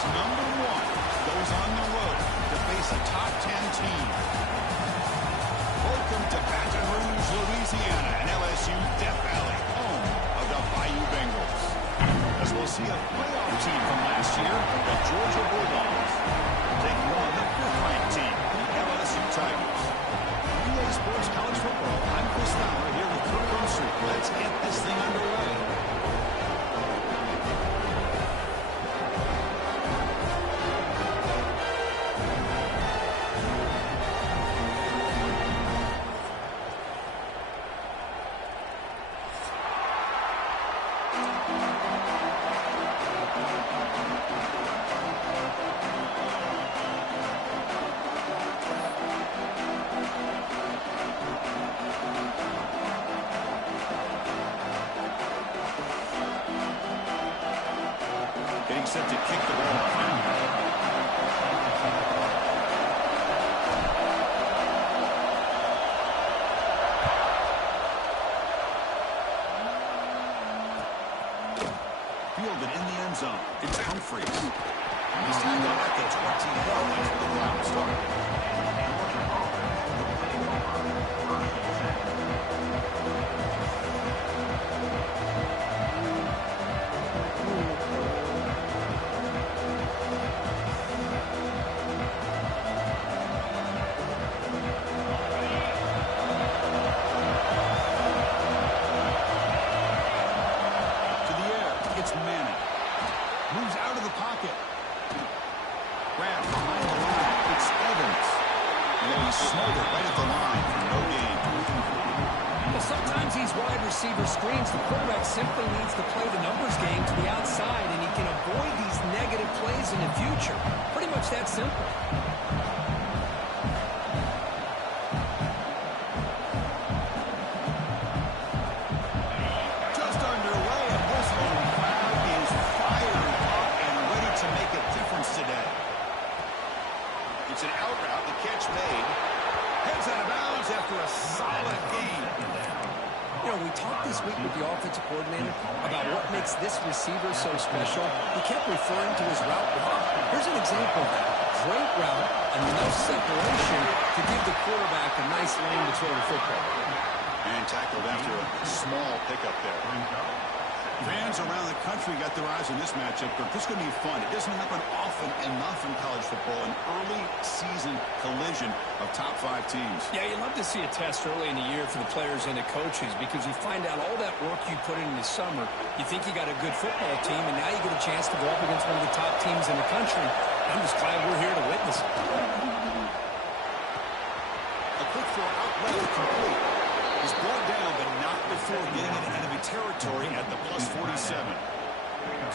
as #1 goes on the road to face a top 10 team. Welcome to Baton Rouge, Louisiana, and LSU's Death Valley, home of the Bayou Bengals. As we'll see a playoff team from last year, the Georgia Bulldogs, taking on the 5th-ranked team, the LSU Tigers. EA Sports College Football, I'm Chris Fowler here with Kirk Rumstreet. Let's get this thing underway. Getting set to kick the ball off. Fielded in the end zone. It's Humphries. He's tackled at the 20-yard line for the final start. Moves out of the pocket. Grab behind the line. It's Evans. And he's smothered right at the line for no gain. Well, sometimes these wide receiver screens, the quarterback simply needs to play the numbers game to the outside, and he can avoid these negative plays in the future. Pretty much that simple. It's an out route. The catch made. Heads out of bounds after a solid gain. You know, we talked this week with the offensive coordinator about what makes this receiver so special. He kept referring to his route block. Here's an example of that. Great route, enough separation to give the quarterback a nice lane to throw the football. And tackled after a small pickup there. Fans around the country got their eyes on this matchup, but this is going to be fun. It doesn't happen often enough in college football, an early season collision of top 5 teams. Yeah, you love to see a test early in the year for the players and the coaches because you find out all that work you put in the summer. You think you got a good football team, and now you get a chance to go up against one of the top teams in the country. I'm just glad we're here to witness it. A quick throw out left, complete. He's brought down, but not before getting into enemy territory at the +47.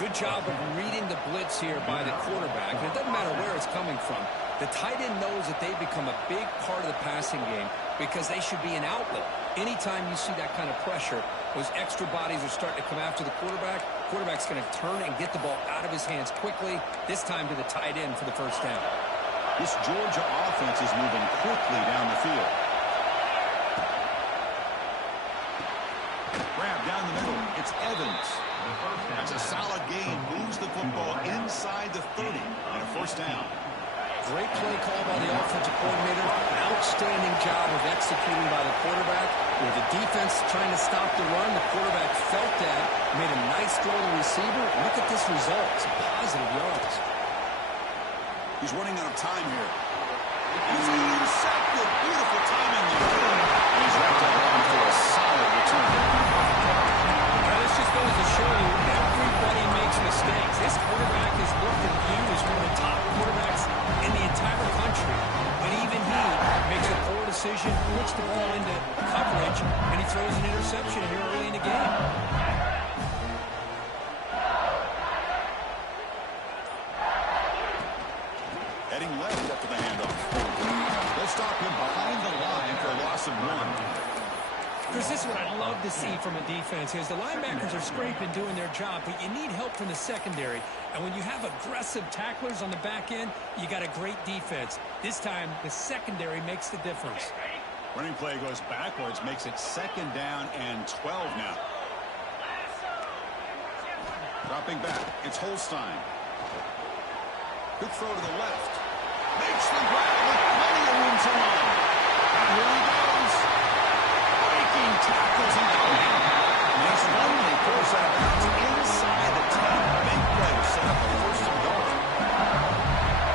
Good job of reading the blitz here by the quarterback. And it doesn't matter where it's coming from. The tight end knows that they've become a big part of the passing game because they should be an outlet. Anytime you see that kind of pressure, those extra bodies are starting to come after the quarterback. Quarterback's going to turn and get the ball out of his hands quickly, this time to the tight end for the first down. This Georgia offense is moving quickly down the field. Grab down the middle. It's Evans. That's a solid gain. Moves the football inside the 30 and a first down. Great play call by the offensive coordinator. An outstanding job of executing by the quarterback. With the defense trying to stop the run, the quarterback felt that, made a nice throw to the receiver. Look at this result. It's positive yards. He's running out of time here. He's intercepted. Beautiful timing there. And he's wrapped up on for a solid return. Well, this just goes to show you everybody makes mistakes. This quarterback is looked and viewed as one of the top quarterbacks in the entire country. But even he makes a poor decision, puts the ball into coverage, and he throws an interception here early in the game. Heading left after the handoff. They'll stop him behind the line for a loss of 1. Chris, this is what I love to see from a defense is the linebackers are scraping, doing their job, but you need help from the secondary. And when you have aggressive tacklers on the back end, you got a great defense. This time, the secondary makes the difference. Running play goes backwards, makes it 2nd down and 12 now. Dropping back, it's Holstein. Good throw to the left. Makes the grab with plenty of room to run. And here he goes. Breaking tackles and going. Makes one and he pulls out of bounds inside the 10. Big play to set up a first and goal.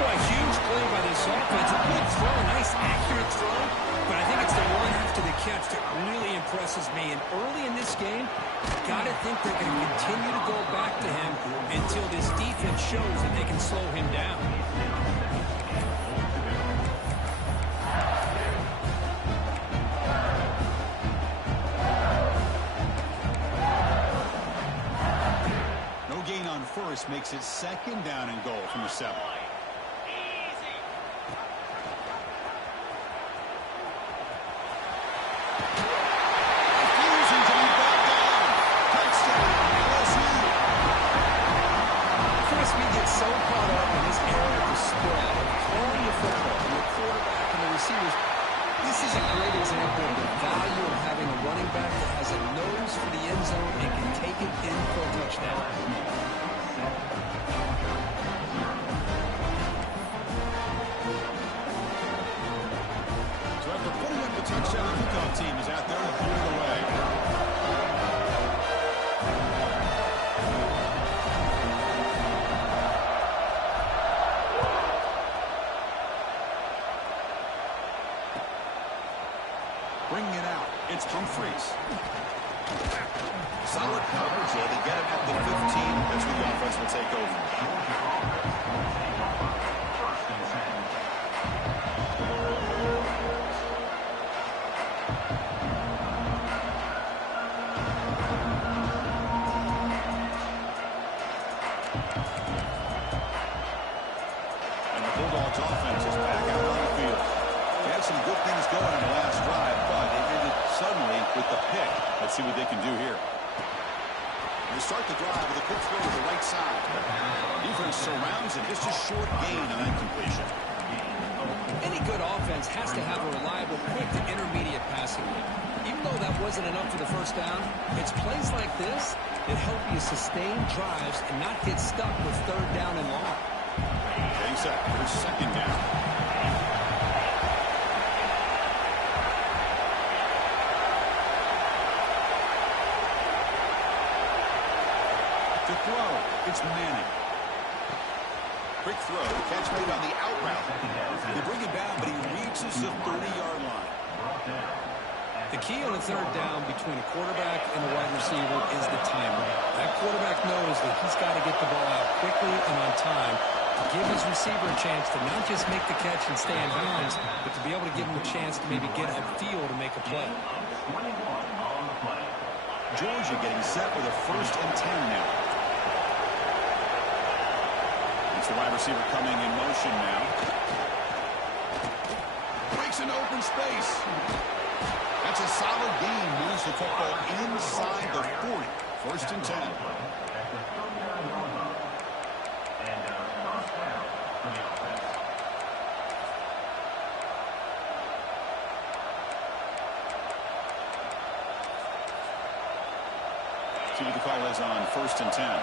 Boy, huge play by this offense. A good throw, a nice accurate throw. But I think it's the run after the catch that really impresses me. And early in this game, got to think they're going to continue to go back to him until this defense shows that they can slow him down. No gain on first makes it second down and goal from the 7. So caught up in this area of the spread, throwing the football from the quarterback and the receivers. This is a great example of the value of having a running back that has a nose for the end zone and can take it in for a touchdown. So after putting up the touchdown, the kickoff team is out there to put it away. Bringing it out. It's Humphreys. Solid coverage there. They get it at the 15. That's where the offense will take over. And the Bulldogs offense is back out on the field. They had some good things going in the last drive, but it ended suddenly with the pick. Let's see what they can do here. They start the drive with a quick throw to the right side. Defense surrounds it. It's just short gain on that completion. Any good offense has to have a reliable, quick to intermediate passing game. Even though that wasn't enough for the first down, it's plays like this that help you sustain drives and not get stuck with third down and long. Getting set for second down. To throw, it's Manning. Quick throw, catch made on the out route. They bring it down, but he reaches the 30-yard line. The key on a third down between a quarterback and a wide receiver is the timing. That quarterback knows that he's got to get the ball out quickly and on time to give his receiver a chance to not just make the catch and stay in bounds, but to be able to give him a chance to maybe get upfield to make a play. Georgia getting set with a 1st and 10 now. It's the wide receiver coming in motion now. Breaks an open space. That's a solid gain. Moves the football inside the 40. 1st and 10. See what the call is on 1st and 10.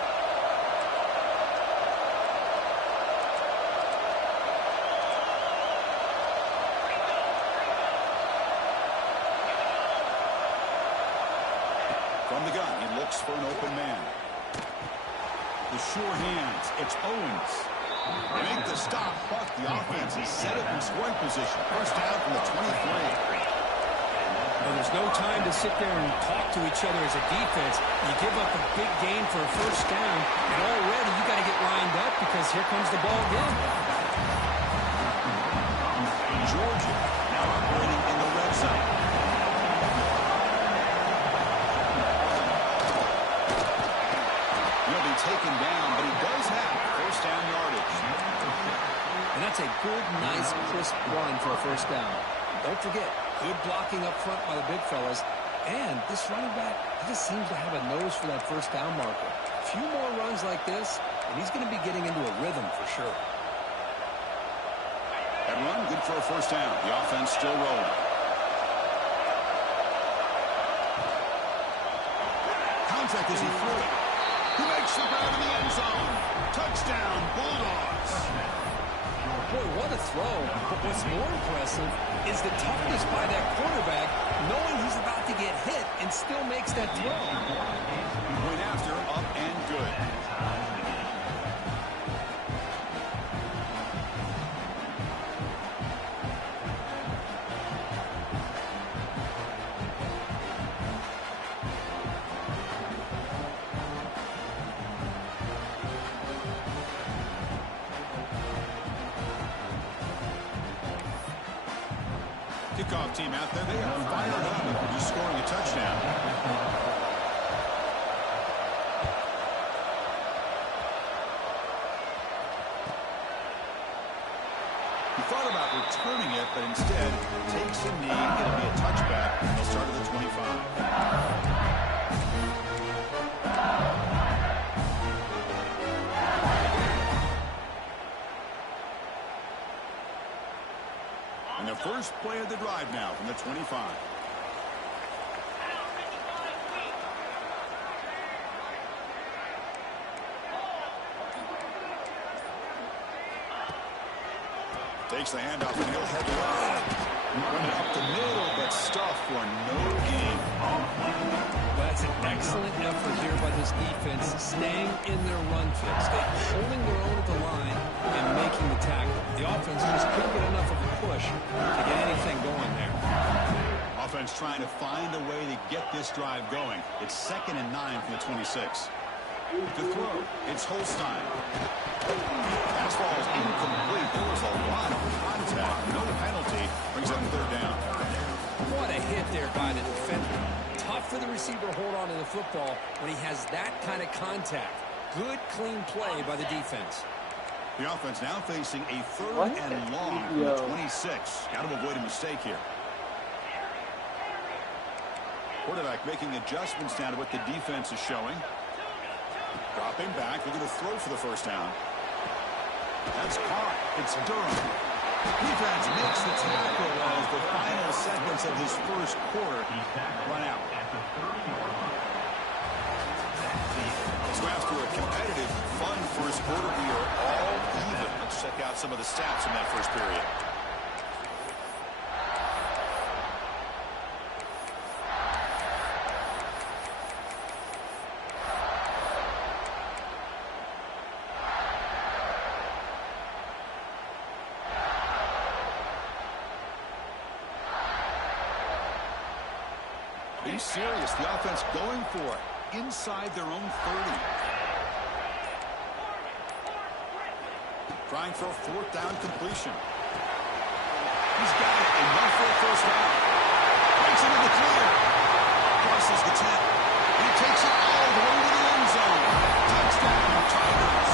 From the gun, he looks for an open man. The sure hands, it's Owens. Make the stop, but the offense is set up in scoring position. 1st down from the 23. Well, there's no time to sit there and talk to each other as a defense. You give up a big gain for a 1st down, and already you got to get lined up because here comes the ball again. Georgia now operating in the red zone. He'll be taken down, but he does have 1st down yardage. And that's a good, nice, crisp run for a 1st down. Don't forget, good blocking up front by the big fellas. And this running back, he just seems to have a nose for that 1st down marker. A few more runs like this, and he's going to be getting into a rhythm for sure. That run, good for a 1st down. The offense still rolling. Contact as he threw it. He makes the grab in the end zone. Touchdown, Bulldogs. Boy, what a throw. But what's more impressive is the toughness by that quarterback, knowing he's about to get hit and still makes that throw. Point after, up and good. Kickoff team out there, they are fired up. He's scoring a touchdown. He thought about returning it, but instead takes a knee. It'll be a touchback. He'll start at the 25. And the first play of the drive now from the 25. Takes the handoff and he'll head left. Running up the middle, but stuffed for no gain. That's an excellent effort here by this defense, staying in their run fix. They're holding their own at the line and making the tackle. The offense just couldn't get enough of a push to get anything going there. Offense trying to find a way to get this drive going. It's 2nd and 9 from the 26. To throw, it's Holstein. Pass ball is incomplete. There was a lot of contact. No penalty. Brings up 3rd down. What a hit there by the defender. Tough for the receiver to hold on to the football when he has that kind of contact. Good, clean play by the defense. The offense now facing a 3rd and long from the 26. Got to avoid a mistake here. Quarterback making adjustments now to what the defense is showing. Dropping back, looking to throw for the 1st down. That's caught. It's Durham. Defense makes the tackle as the final seconds of his 1st quarter run out. So after a competitive, fun 1st quarter, we are all even. Let's check out some of the stats from that 1st period. Be serious. The offense going for it inside their own 30. Trying for a 4th down completion. He's got it. Enough for a 1st down. Breaks into the clear. Crosses the 10. He takes it all the way to the end zone. Touchdown, Tigers.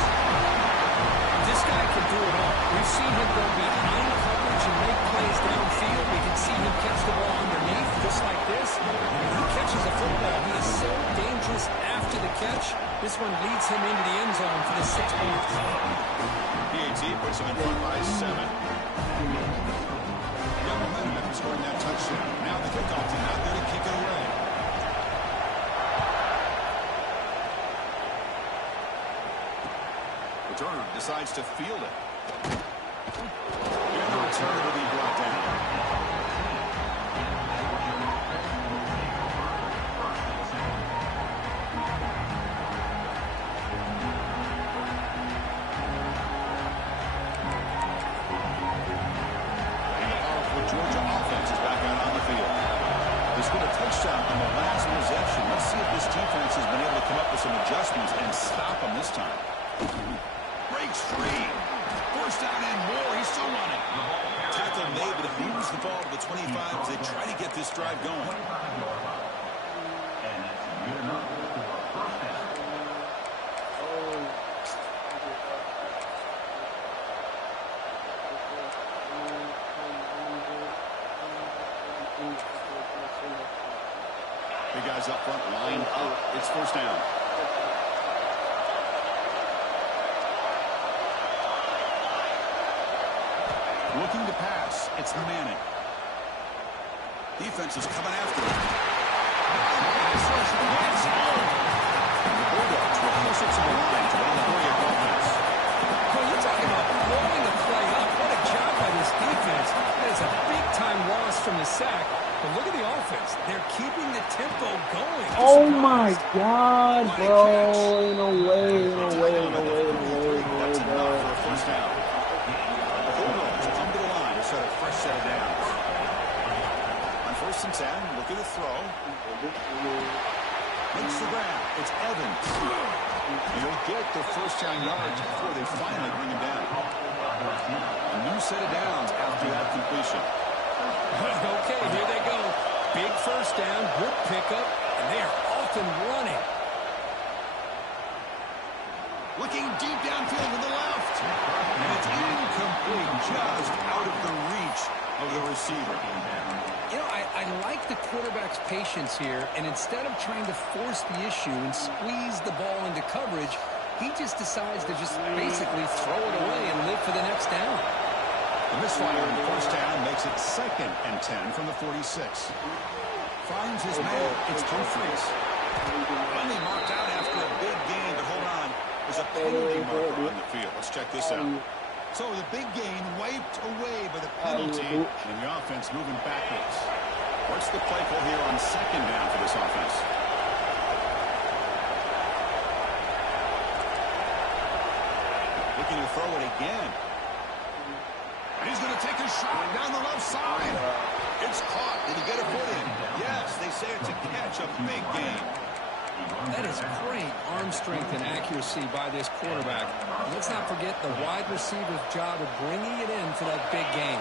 This guy can do it all. We've seen him go behind coverage and make plays downfield. We can see him catch the ball underneath just like this. When he catches the football, he is so dangerous after the catch. This one leads him into the end zone for the 6 points. PAT puts him in front by 7. Young momentum after scoring that touchdown. Now the kickoff team out there to kick it away. Returner decides to field it. And the returner will be brought down. Georgia offense is back out on the field. They scored a touchdown on the last possession. Let's see if this defense has been able to come up with some adjustments and stop them this time. Breaks free. 1st down and more. He's still running. Tackle made, but it moves the ball to the 25 as they try to get this drive going. Big guys up front, line up. It's 1st down. Looking to pass. It's Manning. Defense is coming after him. The Bulldogs were closer to the line to run the 40-yard offense. Well, you're talking about blowing the play up. What from the sack, but look at the offense. They're keeping the tempo going. Oh my God, bro! No way, no way, no way, no way, no way, bro. First down. The Bulldogs come to the line to set a fresh set of downs. On 1st and 10, looking to throw. Makes the grab. It's Evans. He'll get the first down yards before they finally bring him down. A new set of downs after that completion. Okay, here they go. Big first down, good pickup, and they are off and running. Looking deep downfield to the left. And it's incomplete, just out of the reach of the receiver. You know, I like the quarterback's patience here, and instead of trying to force the issue and squeeze the ball into coverage, he just decides to just basically throw it away and live for the next down. The misfire in first down makes it 2nd and 10 from the 46. Finds his man. It's Humphries. Finally marked out after a big gain, but hold on. There's a penalty marker on the field. Let's check this out. So the big gain wiped away by the penalty, and the offense moving backwards. What's the play call here on 2nd down for this offense? Looking to throw it again. And he's going to take a shot down the left side. It's caught. Did he get a foot in? Yes, they say it's a catch, a big gain. That is great arm strength and accuracy by this quarterback. Let's not forget the wide receiver's job of bringing it in for that big gain.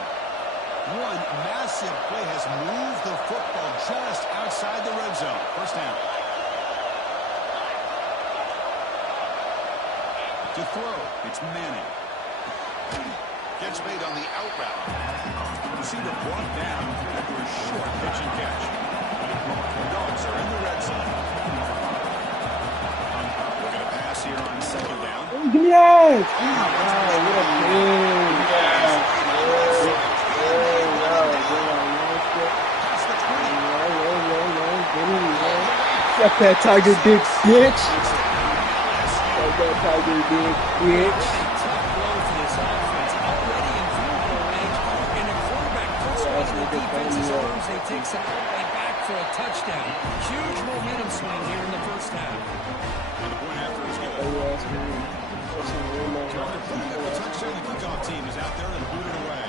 One massive play has moved the football just outside the red zone. First down. To throw, it's Manning. Gets made on the out route. Receiver brought down after a short pitch and catch. The Dogs are in the red zone. We're going to pass here on 2nd down. Yes! Oh, what a play! Suck that Tiger dick, bitch! Suck that Tiger dick, bitch! Tough blow for this offense. Already in field goal range, and the quarterback puts one of the defense's arms. They take some way back for a touchdown. Huge momentum swing here in the first half. And the point after is good. After putting up a touchdown, the kickoff team is out there and booted away.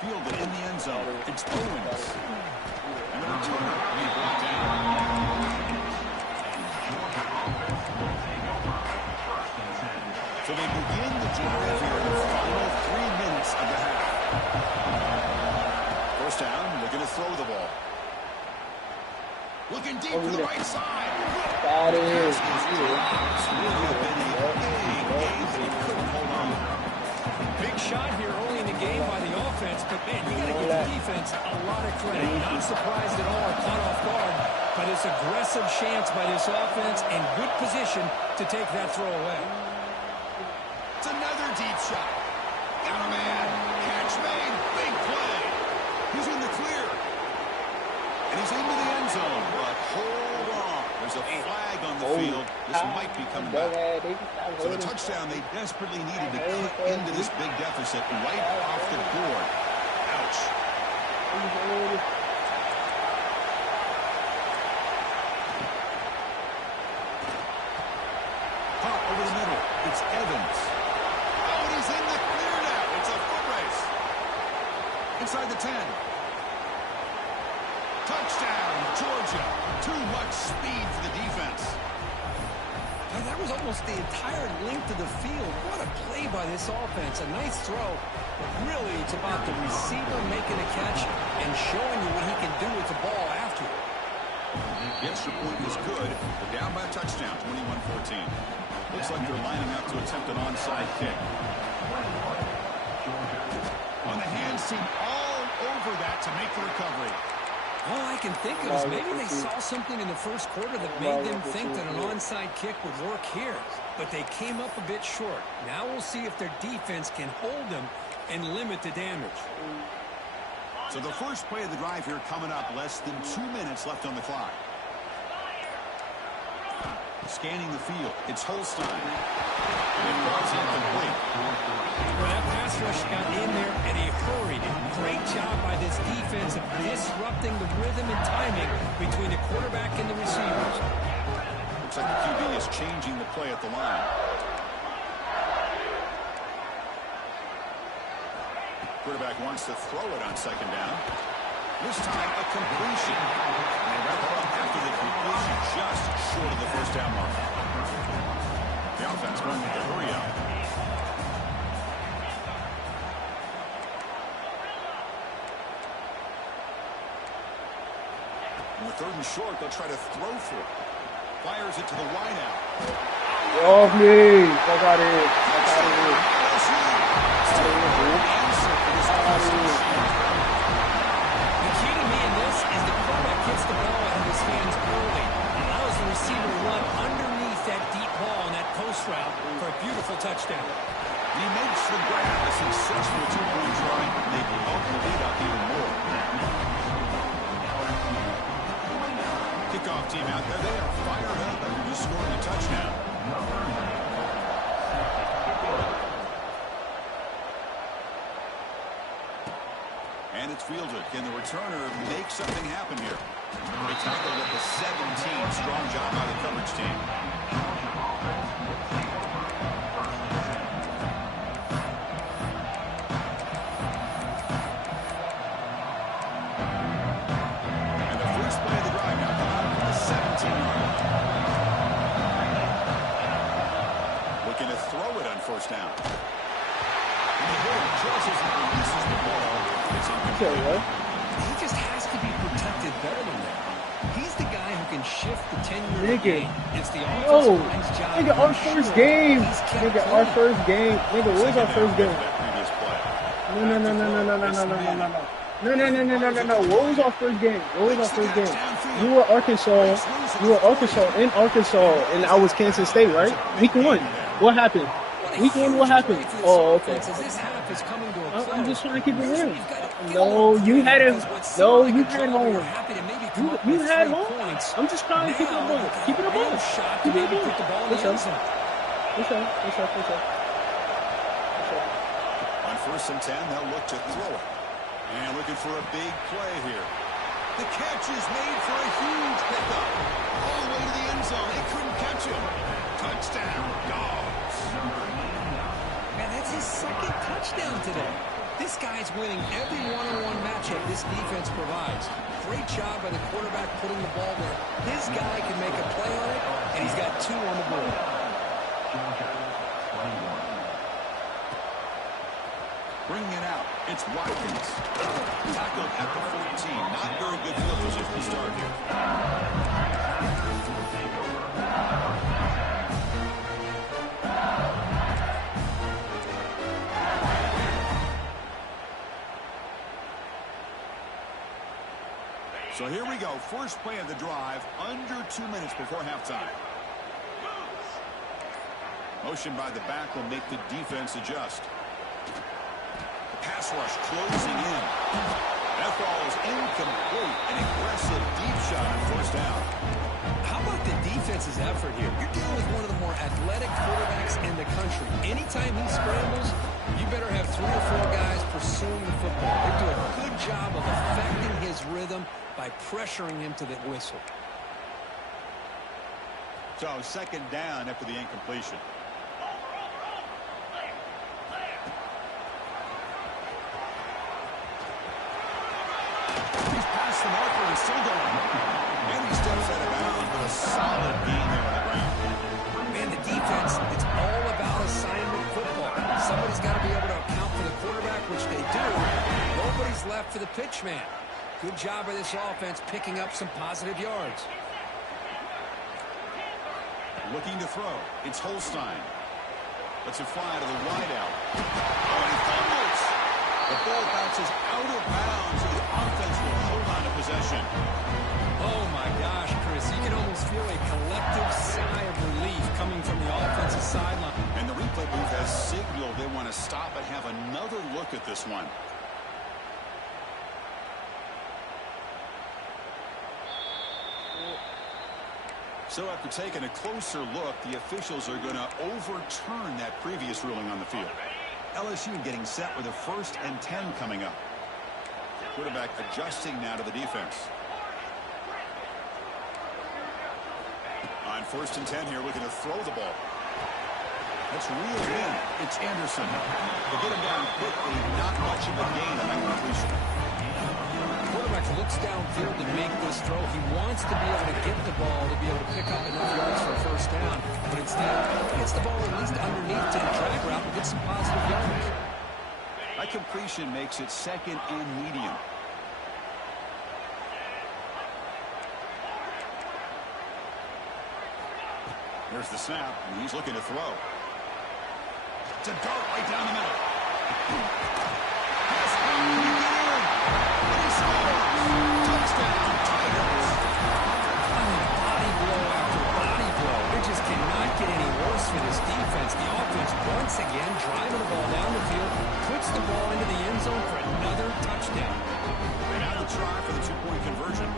Fielded in the end zone. It's Owens. And the returner being brought down. So they begin the drive here in the final 3 minutes of the half. First down, they're going to throw the ball. Looking deep to the right side. That is. Big shot here early in the game by the offense, but man, you got to give the defense a lot of credit. Not surprised at all, caught off guard by this aggressive chance by this offense and good position to take that throw away. It's another deep shot. Got a man. Catch made. Big play. He's in the clear. And he's into the end zone, but hold on. There's a flag on the field. This might be coming back. So the touchdown they desperately needed to cut into this big deficit right off the board. Ouch. Pop over the middle. It's Evans. Oh, and he's in the clear now. It's a foot race. Inside the 10. Touchdown, Georgia. Too much speed for the defense. Now, that was almost the entire length of the field. What a play by this offense. A nice throw, but really it's about the receiver making a catch and showing you what he can do with the ball after it. The extra point is good. They're down by a touchdown, 21-14. Looks like they're lining up to attempt an onside kick. On the hands team all over that to make the recovery. All I can think of is maybe they saw something in the first quarter that made them think that an onside kick would work here. But they came up a bit short. Now we'll see if their defense can hold them and limit the damage. So the first play of the drive here coming up. Less than 2 minutes left on the clock. Scanning the field. It's Holstein. And it falls incomplete. Well, that pass rush got in there and he hurried. Great job by this defense of disrupting the rhythm and timing between the quarterback and the receivers. Looks like the QB is changing the play at the line. Quarterback wants to throw it on second down. This time, a completion. And they wrap it up after the completion, just short of the first down mark. The offense going with the hurry up. On the 3rd and short, they'll try to throw for it. Fires it to the wide out. Off me. I got it. I got it. The key to me in this is the quarterback gets the ball out of his hands early, allows the receiver to run underneath that deep ball on that post route for a beautiful touchdown. He makes the grab, a successful two-point try. They bump the lead up even more. Kickoff team out there. They are fired up and just scoring a touchdown. And it's fielded. Can the returner make something happen here? They tackled at the 17. Strong job by the coverage team. And the first play of the drive now coming out of the 17-yard line. Looking to throw it on first down. And the hitter crosses and releases the ball. He just has to be protected better than that. He's the guy who can shift the 10-yard game. It's the offensive line's job. Nigga, our first game. Nigga, our first game. Nigga, where's our first game? No. What was our first game? What was our first game? You were Arkansas. You were in Arkansas, and I was Kansas State, right? Week 1. What happened? Week 1, what happened? Oh, okay. I'm just trying to keep it real. No, you had it. No, you had home. You had home. I'm just trying to keep it above. Keep it above. Keep it above. What's up? On 1st and 10, they'll look to throw it. And looking for a big play here. The catch is made for a huge pickup. All the way to the end zone. They couldn't catch him. Touchdown, Dogs. Man, that's his 2nd touchdown today. This guy's winning every one-on-one matchup this defense provides. Great job by the quarterback putting the ball where his guy can make a play on it, and he's got 2 on the board. Bringing it out. It's Watkins. Tackled at the 14. Not very good field position to start here. So here we go. First play of the drive. Under 2 minutes before halftime. Motion by the back will make the defense adjust. The pass rush closing in. That ball is incomplete. An aggressive deep shot on first down. How about the defense's effort here? You're dealing with one of the more athletic quarterbacks in the country. Anytime he scrambles, you better have 3 or 4 guys pursuing the football. They do a good job of affecting his rhythm by pressuring him to the whistle. So 2nd down after the incompletion. He's past the marker and still going. And he steps out of bounds with a solid gain there on the ground. Man, the defense, it's all about assignment football. Somebody's got to be able to account for the quarterback, which they do. Nobody's left for the pitch man. Good job by this offense picking up some positive yards. Looking to throw. It's Holstein. Lets it fly to the wide out. Oh, and he fumbles. The ball bounces out of bounds, and the offense will hold on to possession. Oh, my gosh, Chris. You can almost feel a collective sigh of relief coming from the offensive sideline. And the replay booth has signaled they want to stop and have another look at this one. So after taking a closer look, the officials are going to overturn that previous ruling on the field. LSU getting set with a 1st and 10 coming up. Quarterback adjusting now to the defense. On 1st and 10 here, looking to throw the ball. That's reeled in. It's Anderson. They get him down quickly. Not much of a gain on that completion. Quarterback looks downfield to make this throw. He wants to be able to get the ball to be able to pick up enough yards for a 1st down. But instead, he gets the ball at least underneath to the drag route and get some positive yards. That completion makes it 2nd and medium. Here's the snap, and he's looking to throw. It's a dart right down the middle. Yes, and he scores. Touchdown, Tigers. Body blow after body blow. It just cannot get any worse for this defense. The offense once again driving the ball down the field, puts the ball into the end zone for another touchdown. And now the try for the 2-point conversion.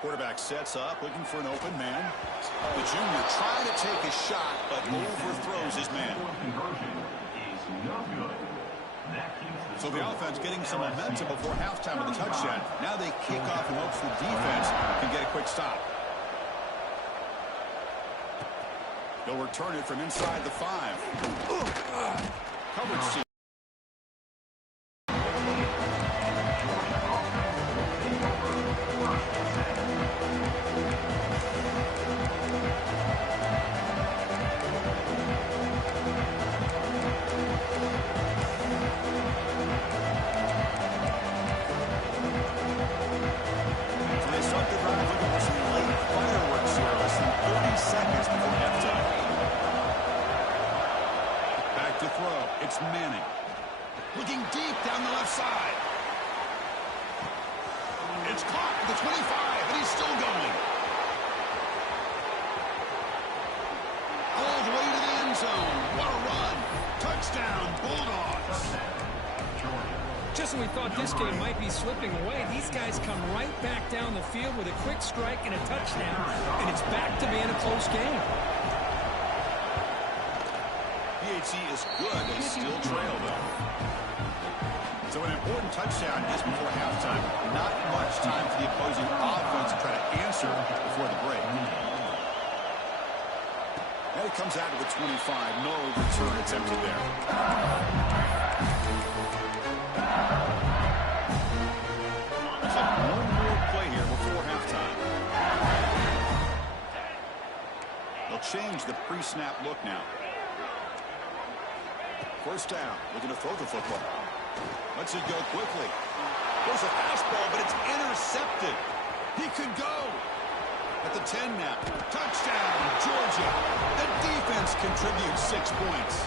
Quarterback sets up, looking for an open man. The junior trying to take a shot, but overthrows his man. So the offense getting some momentum before halftime with the touchdown. Now they kick off in hopes the defense can get a quick stop. They'll return it from inside the 5. Coverage. Manning looking deep down the left side. It's caught at the 25, and he's still going. All the way to the end zone. What a run. Touchdown, Bulldogs. Just when we thought this game might be slipping away, these guys come right back down the field with a quick strike and a touchdown, and it's back to being a close game. PHC is good. They still trail, though. So an important touchdown is before halftime. Not much time for the opposing offense to try to answer before the break. Now he comes out to the 25. No return attempted there. So one more play here before halftime. They'll change the pre-snap look now. 1st down, looking to throw the football. Lets it go quickly. There's a fastball, but it's intercepted. He could go. At the 10 now. Touchdown, Georgia. The defense contributes 6 points.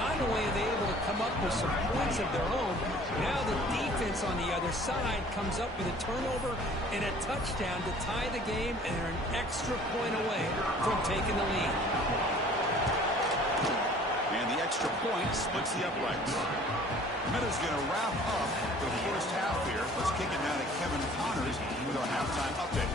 Not only are they able to come up with some points of their own, now the defense on the other side comes up with a turnover and a touchdown to tie the game, and they're an extra point away from taking the lead. And the extra point splits the uprights. Meadows going to wrap up the 1st half here. Let's kick it now to Kevin Connors with our halftime update.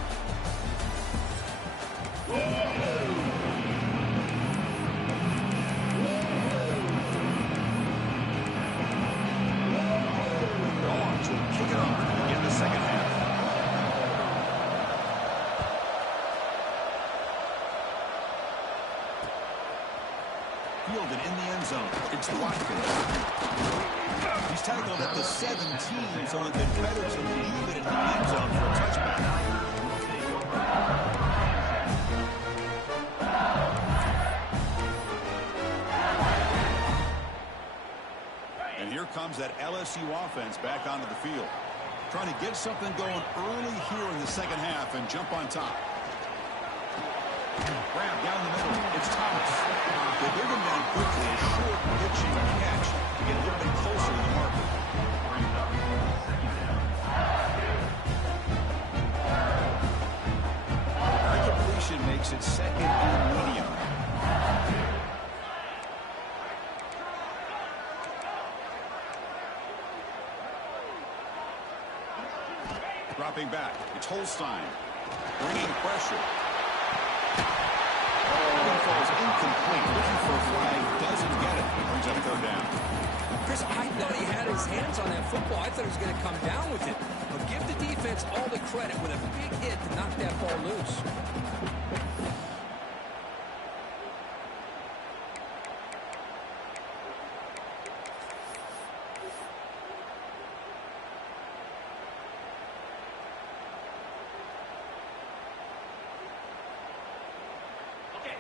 On to kick it off in the 2nd half. Fielded in the end zone. It's Watkins. He's tackled at the 17, so it's been better to leave it in the end zone for a touchback. And here comes that LSU offense back onto the field. Trying to get something going early here in the 2nd half and jump on top. Grab down the middle. It's Thomas. They bring him down quickly. A short pitching catch to get a little bit closer to the marker. That completion makes it 2nd and Dropping back. It's Holstein. Bringing pressure. Falls incomplete. Looking for a flag. Doesn't get it. Brings up third down. Chris, I thought he had his hands on that football. I thought he was going to come down with it. But give the defense all the credit with a big hit to knock that ball loose.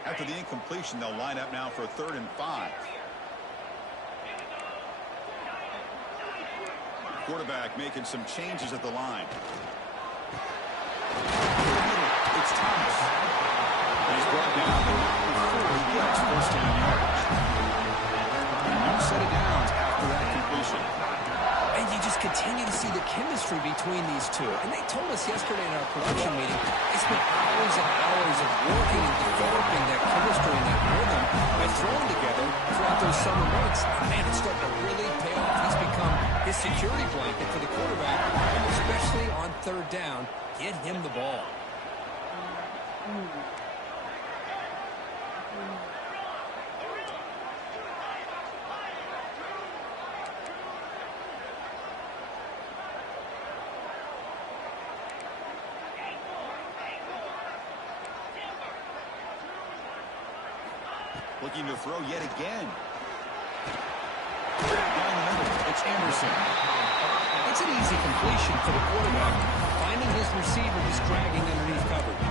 After the incompletion, they'll line up now for a 3rd and 5. Quarterback making some changes at the line. It's Thomas. He's brought down before he gets first down yardage. No set of downs after that completion. And you just continue to see the chemistry between these two. And they told us yesterday in our production meeting, they spent hours and hours of working and developing that chemistry and that rhythm by throwing together throughout those summer months. And man, it's starting to really pay off. He's become his security blanket for the quarterback, especially on 3rd down. Get him the ball. Looking to throw yet again. Down the middle, it's Anderson. It's an easy completion for the quarterback, finding his receiver just dragging underneath coverage.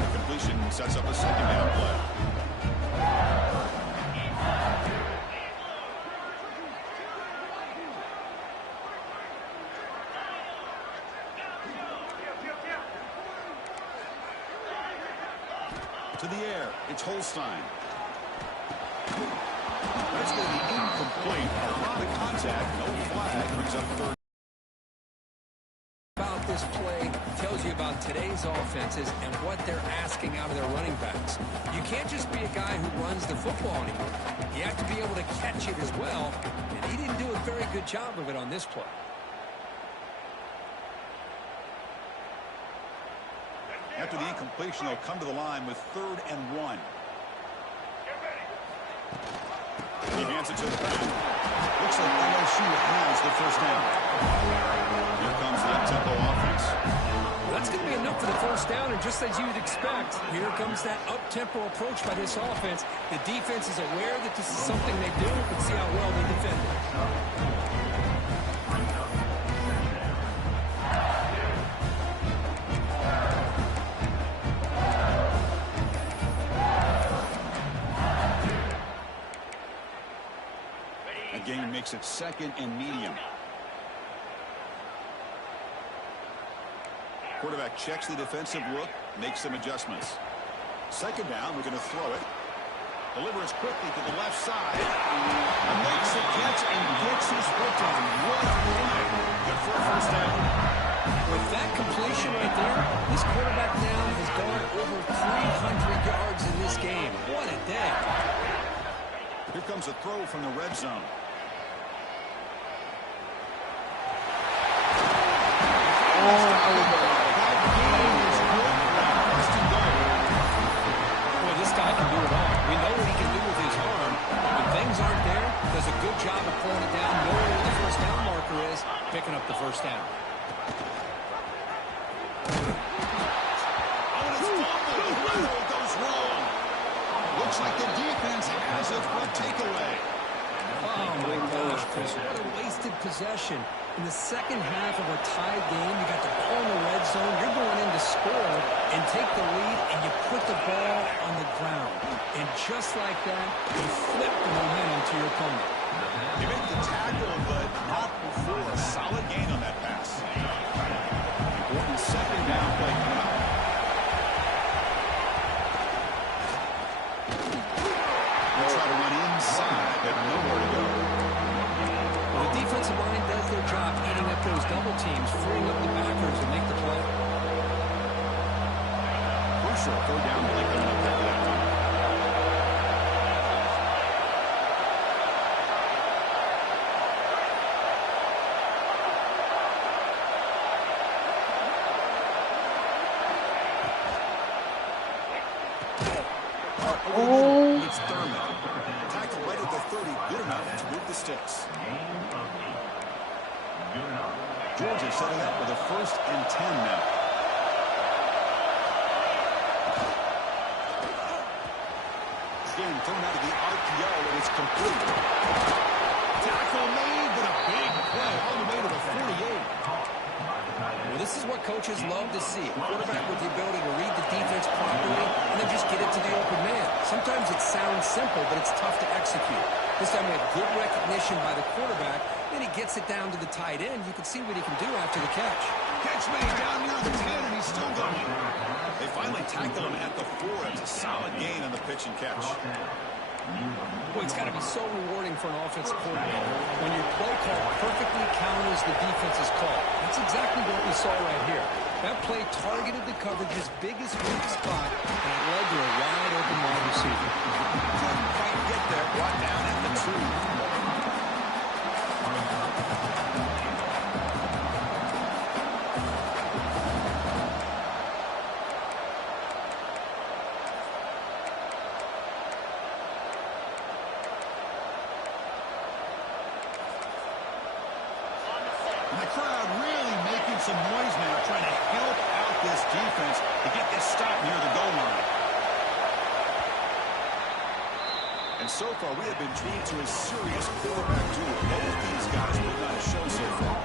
The completion sets up a 2nd down play. To the air, it's Holstein. That's going to be incomplete. A lot of contact, no flag, brings up 3rd. About this play tells you about today's offenses and what they're asking out of their running backs. You can't just be a guy who runs the football anymore. You have to be able to catch it as well, and he didn't do a very good job of it on this play. After the incompletion, they'll come to the line with 3rd and 1. He hands it to the back. Looks like LSU has the first down. Here comes the up-tempo offense. Well, that's going to be enough for the first down, and just as you'd expect, here comes that up-tempo approach by this offense. The defense is aware that this is something they do, and see how well they defend it. Game makes it 2nd and medium. Quarterback checks the defensive look, makes some adjustments. 2nd down, we're going to throw it. Delivers quickly to the left side. And makes a catch and gets his foot on. What a play. Good for a first down. With that completion right there, this quarterback now has gone over 300 yards in this game. What a day. Here comes a throw from the red zone. Boy, this guy can do it all. We know what he can do with his arm. When things aren't there, does a good job of pulling it down, knowing where the first down marker is, picking up the first down. Goes wrong. Looks like the defense has it for a takeaway. Oh, my gosh, Chris, what a wasted possession. In the second half of a tied game, you got the ball in the red zone. You're going in to score and take the lead, and you put the ball on the ground. And just like that, you flip the momentum to your opponent. He made the tackle, but not before. A solid gain on that pass. Important 2nd down play coming up. They'll try to run inside, but nowhere to go. Well, the defensive line does their job eating up those double teams, freeing up the backers and make the play. Crucial 3rd down play coming up there. out over the Oh. middle. It's Thurman. Tackle right at the 30. Good enough to move the sticks. Georgia setting up with a 1st and 10 now. Again, thrown out of the RPO, and it's complete. Tackle made, but a big play all the way to the 48. Well, this is what coaches love to see. A quarterback with the ability to read the defense properly and then just get it to the open man. Sometimes it sounds simple, but it's tough to execute. This time we have good recognition by the quarterback. Then he gets it down to the tight end. You can see what he can do after the catch. Catch made down near the 10, and he's still going. They finally tackle him at the 4. It's a solid gain on the pitch and catch. Boy, it's got to be so rewarding for an offensive coordinator when your play call perfectly counters the defense's call. That's exactly what we saw right here. That play targeted the coverage's biggest weak spot, and it led to a wide open wide receiver. Couldn't quite get there. Brought down at the 2. And the crowd really making some noise now, trying to help out this defense to get this stop near the goal line. And so far, we have been treated to a serious quarterback duel. Both these guys put on a show so far.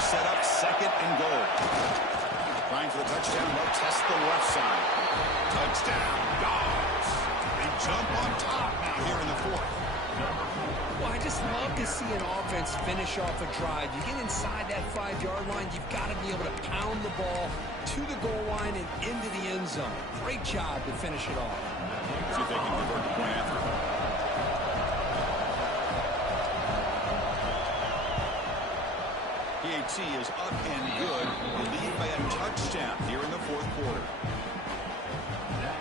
Set up 2nd and goal. Trying for the touchdown. They'll test the left side. Touchdown, Dogs. They jump on top now here in the 4th. Well, I just love to see an offense finish off a drive. You get inside that 5-yard line, you've got to be able to pound the ball to the goal line and into the end zone. Great job to finish it off. See if they can convert the point after. PAT is up and good. They lead by a touchdown here in the 4th quarter.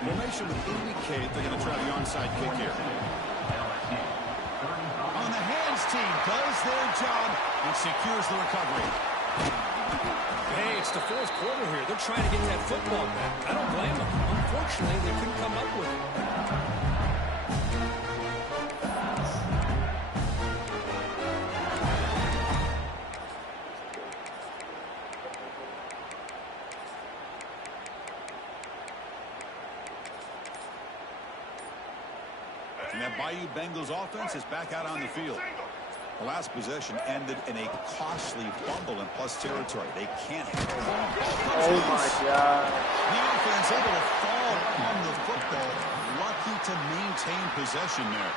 Formation would indicate they're going to try the onside kick here. On the hands team does their job and secures the recovery. Hey, it's the 4th quarter here. They're trying to get that football back. I don't blame them. Unfortunately, they couldn't come up with it. And that Bayou Bengals offense is back out on the field. The last possession ended in a costly fumble in plus territory. They can't handle the ball. Oh, my God. The offense able to fall on the football. Lucky to maintain possession there.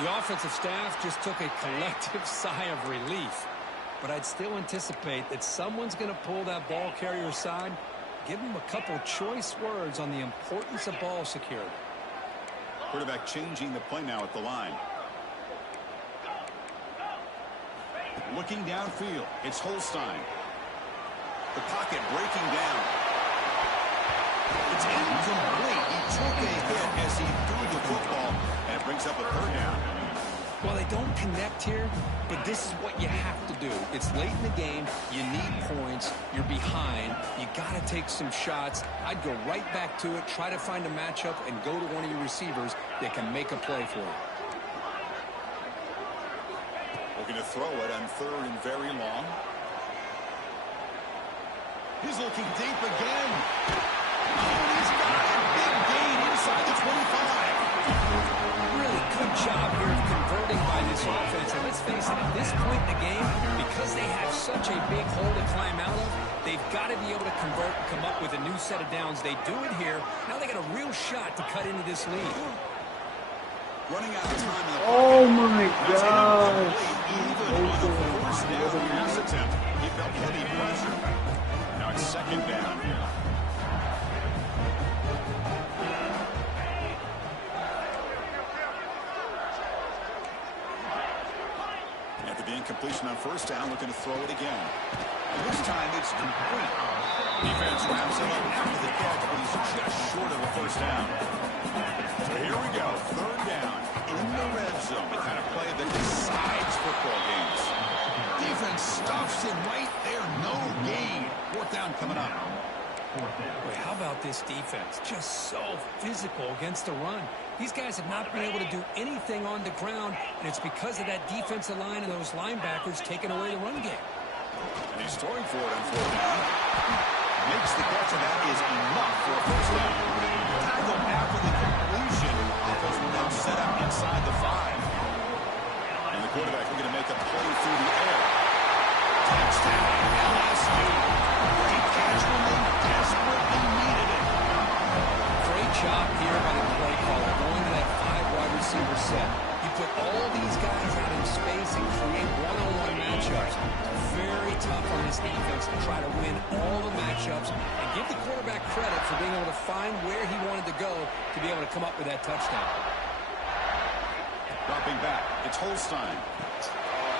The offensive staff just took a collective sigh of relief. But I'd still anticipate that someone's going to pull that ball carrier aside, give them a couple choice words on the importance of ball security. Quarterback changing the play now at the line. Looking downfield, it's Holstein. The pocket breaking down. It's incomplete. He took a hit as he threw the football, and it brings up a 3rd down. Well, they don't connect here, but this is what you have to do. It's late in the game. You need points. You're behind. You got to take some shots. I'd go right back to it, try to find a matchup, and go to one of your receivers that can make a play for you. Looking to throw it on 3rd and very long. He's looking deep again. Oh, he's got a big gain inside the 25. Really good job here of converting by this offense. And let's face it, at this point in the game, because they have such a big hole to climb out of, they've got to be able to convert and come up with a new set of downs. They do it here. Now they got a real shot to cut into this lead. Running out of time in the Oh, my God. Even on the 4th down pass attempt, he felt heavy pressure. Now it's 2nd down. After the incompletion on first down, looking to throw it again. And this time it's complete. Defense wraps him up after the catch, but he's just short of a first down. So here we go, third down in the red zone. The kind of play that decides football games. Defense stuffs him right there, no gain. Fourth down coming up. Boy, how about this defense? Just so physical against the run. These guys have not been able to do anything on the ground, and it's because of that defensive line and those linebackers taking away the run game. And he's throwing for it on fourth down. Makes the catch, and that is enough for a first down. Tackle after the completion. Offense will now set up inside the 5. And the quarterback looking to make a play through the air. Touchdown, LSU. Great catch when they desperately needed it. Great job here by the play caller, going to that 5-wide receiver set. You put all these guys out in space and create one-on-one matchups. Very tough on this defense to try to win all the matchups and give the quarterback credit for being able to find where he wanted to go to be able to come up with that touchdown. Dropping back, it's Holstein.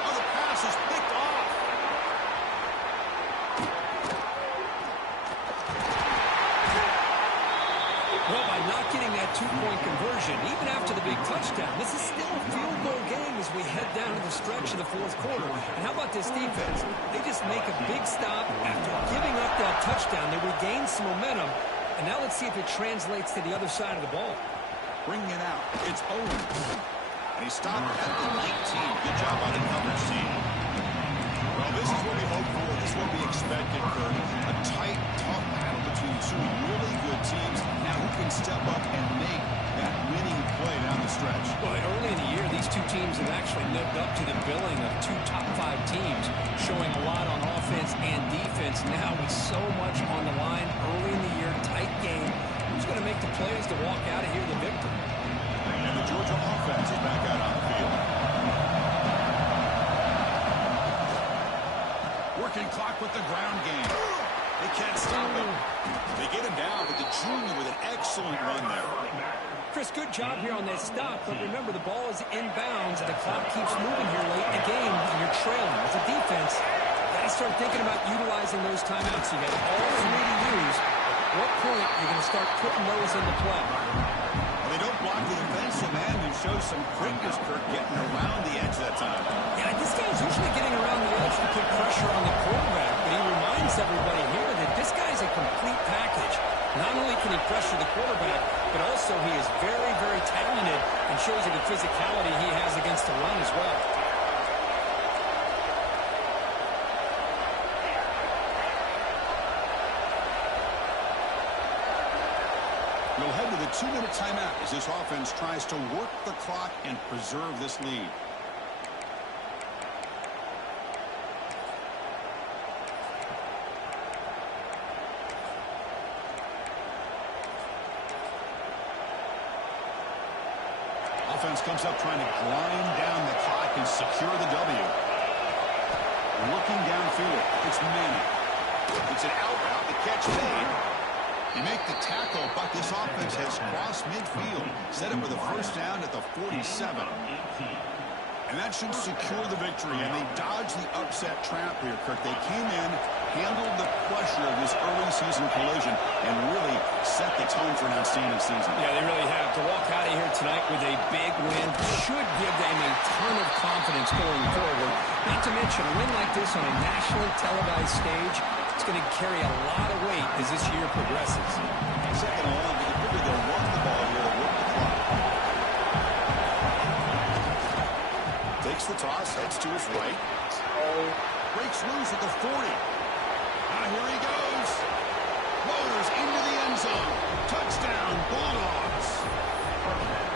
Oh, the pass is picked off. Well, by not getting that two-point conversion, even after the big touchdown, this is still a field goal game as we head down to the stretch of the fourth quarter. And how about this defense? They just make a big stop after giving up that touchdown. They regain some momentum. And now let's see if it translates to the other side of the ball. Bringing it out, it's Owens. And he stopped at the 19. Good job by the coverage team. Well, this is what we hope for. This is what we expected, Kurt. A tight, tough battle between two really good teams. Now who can step up and make that winning play down the stretch? Well, early in the year, these two teams have actually lived up to the billing of two top-5 teams, showing a lot on offense and defense. Now with so much on the line early in the year, tight game, who's going to make the plays to walk out of here the victor? And the Georgia offense is back out on the field. Working clock with the ground game. They can't stop him. They get him down, but the junior with an excellent run there. Chris, good job here on that stop, but remember the ball is inbounds and the clock keeps moving here late in the game and you're trailing. As a defense, you got to start thinking about utilizing those timeouts. You got all 3 to use. At what point you're going to start putting those into play? Well, they don't block the defensive end who shows some quickness, Kirk, getting around the edge that time. Yeah, this guy's usually getting around the edge to put pressure on the quarterback, but he reminds everybody here that this guy's a complete package. Not only can he pressure the quarterback, but also he is very, very talented and shows you the physicality he has against the run as well. We'll head to the 2-minute timeout as this offense tries to work the clock and preserve this lead. Offense comes up trying to grind down the clock and secure the W. Looking downfield, it's Manning. It's an out route, the catch made. You make the tackle, but this offense has crossed midfield. Set it with a first down at the 47. And that should secure the victory, and they dodged the upset trap here, Kirk. They came in, handled the pressure of this early season collision, and really set the tone for an outstanding season. Yeah, they really have. To walk out of here tonight with a big win should give them a ton of confidence going forward. Not to mention, a win like this on a nationally televised stage, it's going to carry a lot of weight as this year progresses. Second and long, but you figure they'll run the ball here and work the clock. Takes the toss, heads to his right. Breaks loose at the 40. Here he goes. Motors into the end zone. Touchdown, Bulldogs.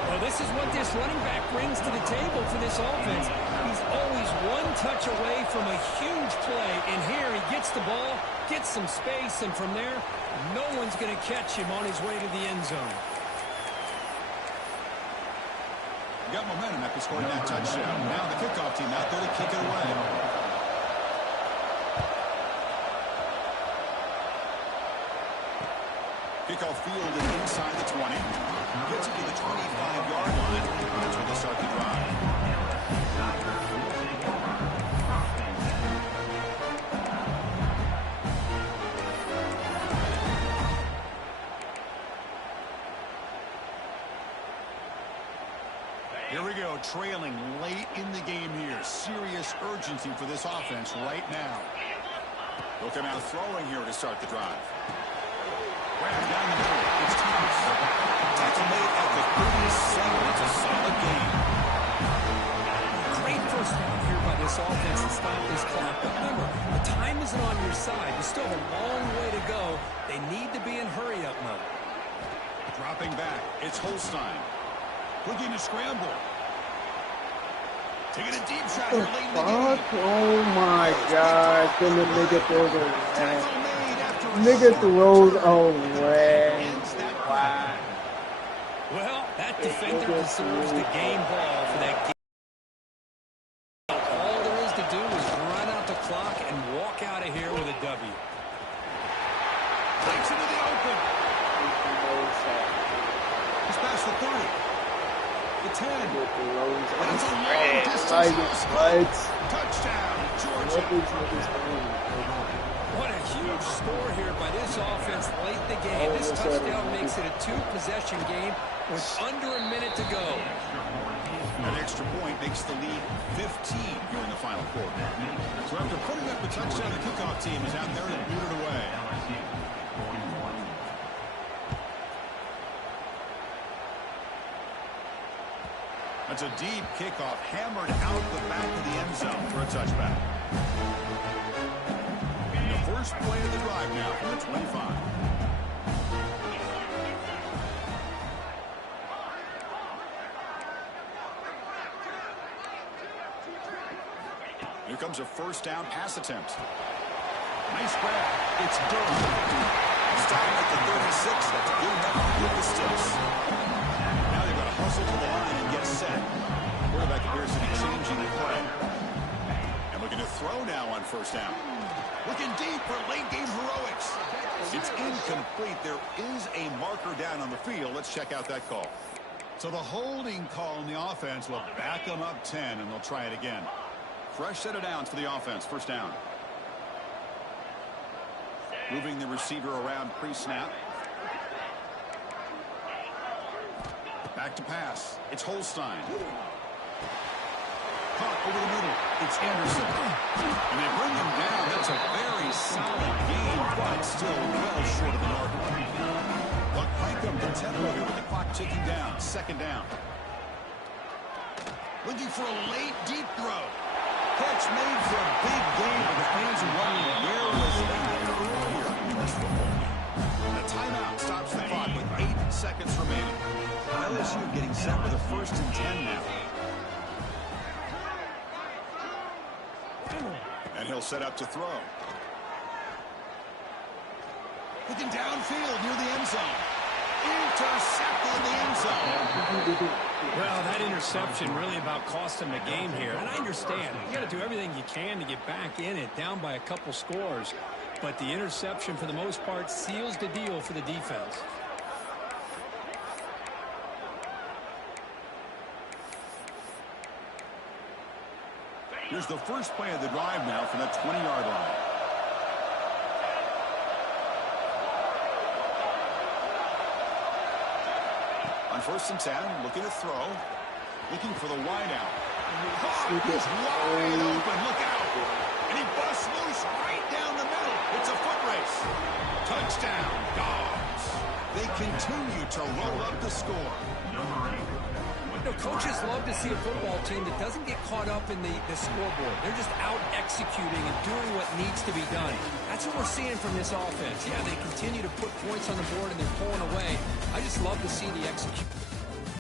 Well, this is what this running back brings to the table for this offense. He's always one touch away from a huge play. And here he gets the ball, gets some space, and from there, no one's going to catch him on his way to the end zone. Got momentum after scoring that touchdown. Now the kickoff team out there to kick it away. Kickoff fielded inside the 20. Gets it to the 25-yard line. That's where they start the drive. Here we go, trailing late in the game here. Serious urgency for this offense right now. They'll come out throwing here to start the drive. Down the middle. It's Thomas. Tackle made at the 37. It's a solid game. Great first down here by this offense to stop this clock. But remember, the time isn't on your side. There's still a long way to go. They need to be in hurry-up mode. Dropping back. It's Holstein. Looking to scramble. Taking a deep shot here late in the game. Oh my God. Then the nigga throws away. Nigga throws away. Wow. Well, that defender deserves the game ball for that game. All there is to do is run out the clock and walk out of here with a W. Takes into the open. He's past the 30. The 10. That's a long distance. Touchdown, Georgia. What a huge score here by this offense late in the game. This touchdown makes it a two-possession game with under a minute to go. An extra point makes the lead 15 here in the final quarter. So after putting up the touchdown, the kickoff team is out there to boot it away. That's a deep kickoff, hammered out the back of the end zone for a touchback. The first play of the drive now from the 25. Here comes a first down pass attempt. Nice grab. It's Durham. Starting at the 36. That's a good enough with the sticks. Now they've got to hustle to the line and get set. Quarterback appears to be changing the play. And looking to throw now on first down. Looking deep for late game heroics. It's incomplete. There is a marker down on the field. Let's check out that call. So the holding call in the offense will back them up 10, and they'll try it again. Fresh set of downs for the offense. First down. Moving the receiver around pre-snap. Back to pass. It's Holstein. Caught over the middle. It's Anderson. And they bring him down. That's a very solid game, but still well short of the mark. But Frankham the tempo here with the clock ticking down. Second down. Looking for a late deep throw. Catch made for a big game, but the fans are wondering where was that earlier. The timeout stops the clock with 8 seconds remaining. LSU getting set with a 1st and 10 now. And he'll set up to throw. Looking downfield near the end zone. Intercepted in the end zone. Well, that interception really about cost him the game here. And I understand. You got to do everything you can to get back in it, down by a couple scores. But the interception, for the most part, seals the deal for the defense. Here's the first play of the drive now from that 20-yard line. On 1st and 10, looking to throw. Looking for the wide out. Oh, he's wide open. Look out. And he busts loose right down the middle. It's a foot race. Touchdown, Dogs. They continue to roll up the score. You know, coaches love to see a football team that doesn't get caught up in the scoreboard. They're just out executing and doing what needs to be done. That's what we're seeing from this offense. Yeah, they continue to put points on the board and they're pulling away. I just love to see the execution.